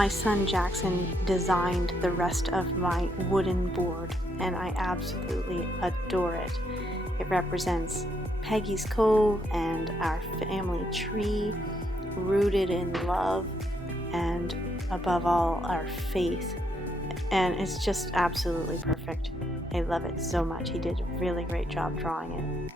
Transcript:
My son Jackson designed the rest of my wooden board, and I absolutely adore it. It represents Peggy's Cove and our family tree, rooted in love and above all our faith, and it's just absolutely perfect. I love it so much. He did a really great job drawing it.